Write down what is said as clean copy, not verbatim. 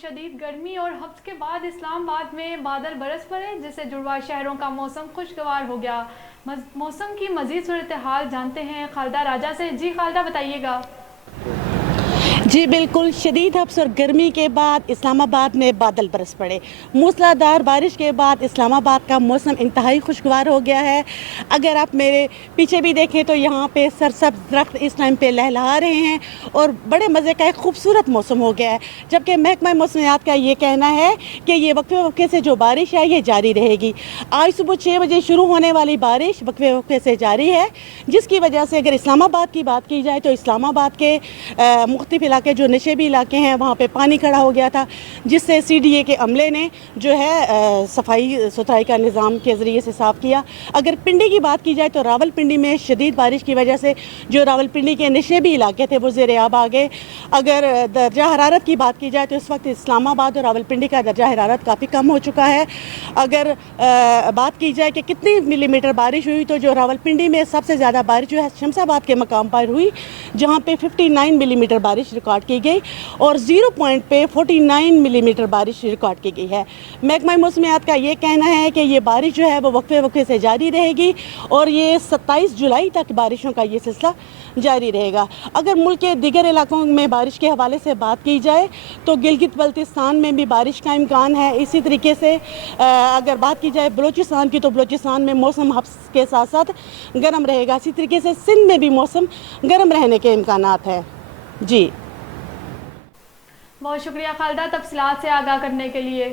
शदीद गर्मी और हफ्स के बाद इस्लामाबाद में बादल बरस पड़े, जिससे जुड़वा शहरों का मौसम खुशगवार हो गया। मौसम की मज़ीद सूरत हाल जानते हैं खालिदा राजा से। जी खालिदा, बताइएगा। जी बिल्कुल, शदीद हब्स और गर्मी के बाद इस्लामाबाद में बादल बरस पड़े। मूसलाधार बारिश के बाद इस्लामाबाद का मौसम इंतहाई खुशगवार हो गया है। अगर आप मेरे पीछे भी देखें तो यहाँ पे सरसब्ज़ दरख्त इस टाइम पे लहलहा रहे हैं और बड़े मज़े का एक खूबसूरत मौसम हो गया है। जबकि महकमा मौसमियात का ये कहना है कि ये वक्फे वक्फे से जो बारिश है ये जारी रहेगी। आज सुबह 6 बजे शुरू होने वाली बारिश वक्फे वक्फे से जारी है, जिसकी वजह से अगर इस्लामाबाद की बात की जाए तो इस्लामाबाद के मुख्तलिफ इलाके जो नशेबी इलाके हैं वहाँ पे पानी खड़ा हो गया था, जिससे CDA के अमले ने जो है सफाई सुथराई का निज़ाम के ज़रिए से साफ़ किया। अगर पिंडी की बात की जाए तो रावलपिंडी में शदीद बारिश की वजह से जो रावलपिंडी के नशेबी इलाके थे वो ज़ेर आब आ गए। अगर दर्जा हरारत की बात की जाए तो इस वक्त इस्लामाबाद और रावलपिंडी का दर्जा हरारत काफ़ी कम हो चुका है। अगर बात की जाए कि कितनी मिलीमीटर बारिश हुई तो जो रावलपिंडी में सबसे ज़्यादा बारिश जो है शमशाबाद के मकाम पर हुई, जहाँ पे 59 मिलीमीटर बारिश रिकॉर्ड की गई और 0 पॉइंट पे 49 मिलीमीटर बारिश रिकॉर्ड की गई है। महकमा मौसमियात का ये कहना है कि ये बारिश जो है वो वक्फे वक्फे से जारी रहेगी और ये 27 जुलाई तक बारिशों का ये सिलसिला जारी रहेगा। अगर मुल्क के दीगर इलाकों में बारिश के हवाले से बात की जाए तो गिलगित बल्तिस्तान में भी बारिश का इम्कान है। इसी तरीके से अगर बात की जाए बलूचिस्तान की तो बलूचिस्तान में मौसम हब्स के साथ साथ गर्म रहेगा। इसी तरीके से सिंध में भी मौसम गर्म रहने के इम्कानात है। जी बहुत शुक्रिया खालिदा, तफसीलात से आगाह करने के लिए।